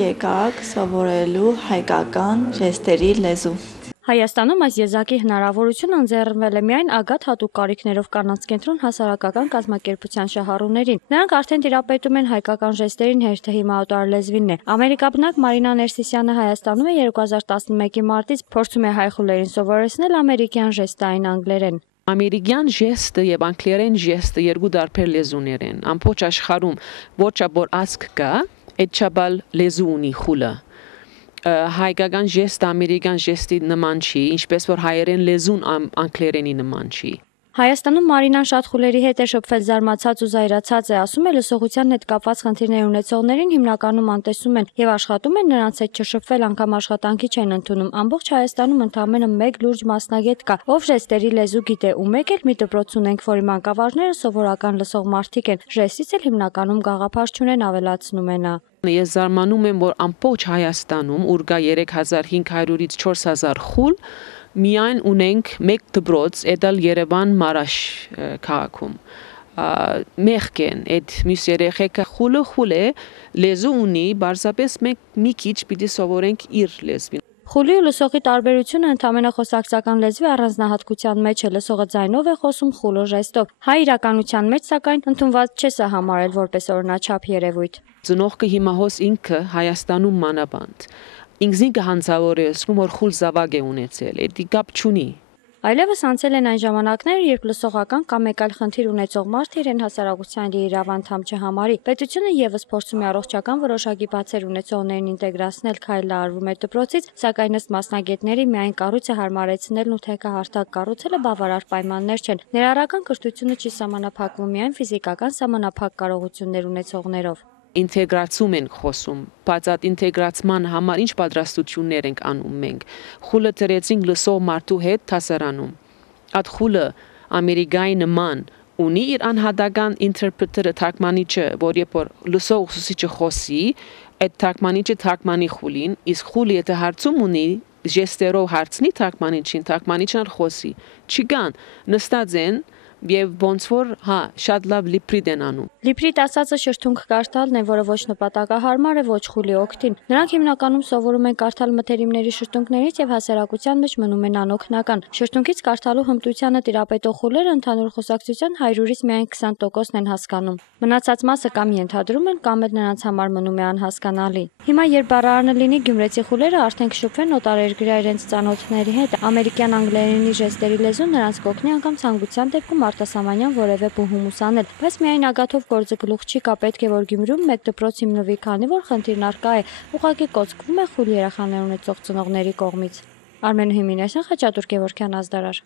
եկաք սովորելու հայկական ժեստերի լեզու։ Հայաստանում այս եզակի հնարավորությունը ընձեռվել է միայն ագատ հատուկ կարիքներով կանանց կենտրոն հասարակական կազմակերպության շահառուներին։ Նրանք արդեն տիրապետում են հայկական ժեստերին հերթի մատուար լեզվին է։ Ամերիկաբնակ Մարինա Ներսիսյանը Հայաստանում է 2011-ի մարտից փորձում է հայ խուլերին սովորեցնել ամերիկյան ժեստային անգլերեն։ Ամերիկյան ժեստը եւ անգլերեն ժեստը երկու տարբեր լեզուներ են։ Ամբողջ աշխարհում ոչ որ ասկ կա, այդչափ լեզու ունի խուլը։ Հայկական ժեստը ամերիկյան ժեստի նման չի, ինչպես որ հայերեն լեզուն անգլերենի նման չի։ Հայաստանում Մարինան շատ խուլերի հետ է շփվել, զարմացած ու զայրացած է, ասում է լսողության հետ կապված խնդիրներ ունեցողներին հիմնականում անտեսում են եւ աշխատում են նրանց հետ չշփվել, անգամ աշխատանքի չեն ընդունում։ Ամբողջ Հայաստանում ընդամենը մեկ լուրջ մասնագետ կա, ով ժեստերի լեզու գիտե, ու մեկ էլ մի դպրոց ունենք, որի մանկավարժները սովորական լսող մարդիկ են, ժեստից էլ հիմնականում գաղափար չունեն, ավելացնում է նա։ Ես զարմանում եմ, որ ամբողջ Հայաստանում ուր կա 3500-ից 4000 խուլ, միայն ունենք մեկ դպրոց, էդալ Երևան Մարաշ քաղաքում։ Մեղք են, այդ մյուս երեխեքը խուլը խուլ է, լեզու ունի, բարձրապես մի քիչ պիտի սովորենք իր լեզվին։ Խուլի ու լսողի տարբերությունը ընդամենը խոսակցական լեզվի առանձնահատկության մեջ է, լսողը ձայնով է խոսում, խուլը ժեստով։ Հայ իրականության մեջ սակայն ընդունված չէ սա համարել որպես օրինաչափ երևույթ։ Ծնողքը հիմա հոս ինքը Հայաստանում մանավանդ ինքնին կհանձավոր է ասում, որ խուլ զավակ է ունեցել, դա կապ չունի։ Այլևս անցել են այն ժամանակները, երբ լսողական կամ մեկ այլ խնդիր ունեցող մարդը իրեն հասարակության լիիրավ անդամ չհամարի։ Պետությունը եւս փորձում է առողջական որոշակի բացեր ունեցողներին ինտեգրացնել, քայլը արվում է դպրոցից, սակայն ըստ մասնագետների միայն կառույցը հարմարեցնելն ու թեքահարթակ կառուցելը բավարար պայմաններ չեն։ Ներառական կրթությունը չի սահմանափակվում միայն ֆիզիկական սահմանափակ կարողություններ ունեցողներով։ Ինտեգրացում ենք խոսում, բայց այդ ինտեգրացման համար ինչ պատրաստություններ ենք անում մենք։ Խուլը դրեցինք լսող մարդու հետ դասարանում։ Այդ խուլը ամերիկայի նման ունի իր անհատական ինտերպրետերը թարգմանիչը, որ երբ որ լսող ուսուցիչը խոսի, այդ թարգմանիչը թարգմանի խուլին, իսկ խուլը եթե հարցում ունի, ժեստերով հարցնի թարգմանիչին, թարգմանիչն խոսի։ Չկան, նստած են եւ ոնց որ շատ լավ լիպրիտ են անում։ Լիպրիտ ասածը շրթունք կարդալն է, որը ոչ նպատակահարմար է, ոչ խուլի օգտին։ Նրանք հիմնականում սովորում են կարդալ մթերիմների շրթունքներից եւ հասարակության մեջ մնում են անօգնական։ Շրթունքից կարդալու հմտությանը տիրապետող խուլերը ընդհանուր խոսակցության 100-ից միայն 20%-ն են հասկանում։ Մնացած մասը կամ ենթադրում են, կամ էլ նրանց համար մնում է անհասկանալի։ Հիմա երբ բառարանը լինի, գյումրեցի խուլերը արդեն կշփվեն օտարերկրյա իրենց ծանոթների հետ։ Ամերիկյան անգլերենի ժեստերի լեզուն նրանց կօգնի անգամ ցանկության դեպքում արտասահմանյան որևէ բուհում ուսանել, բայց միայն ագաթով գործը գլուխ չի կա, պետք է որ Գյումրիում մեկ դպրոց հիմնվի, քանի որ խնդիրն առկա է, ուղղակի կոծկվում է խուլ երեխաներ ունեցող ծնողների կողմից։ Արմեն Հիմինեշյան, Խաչատուր Գևորգյան, Ազդարար։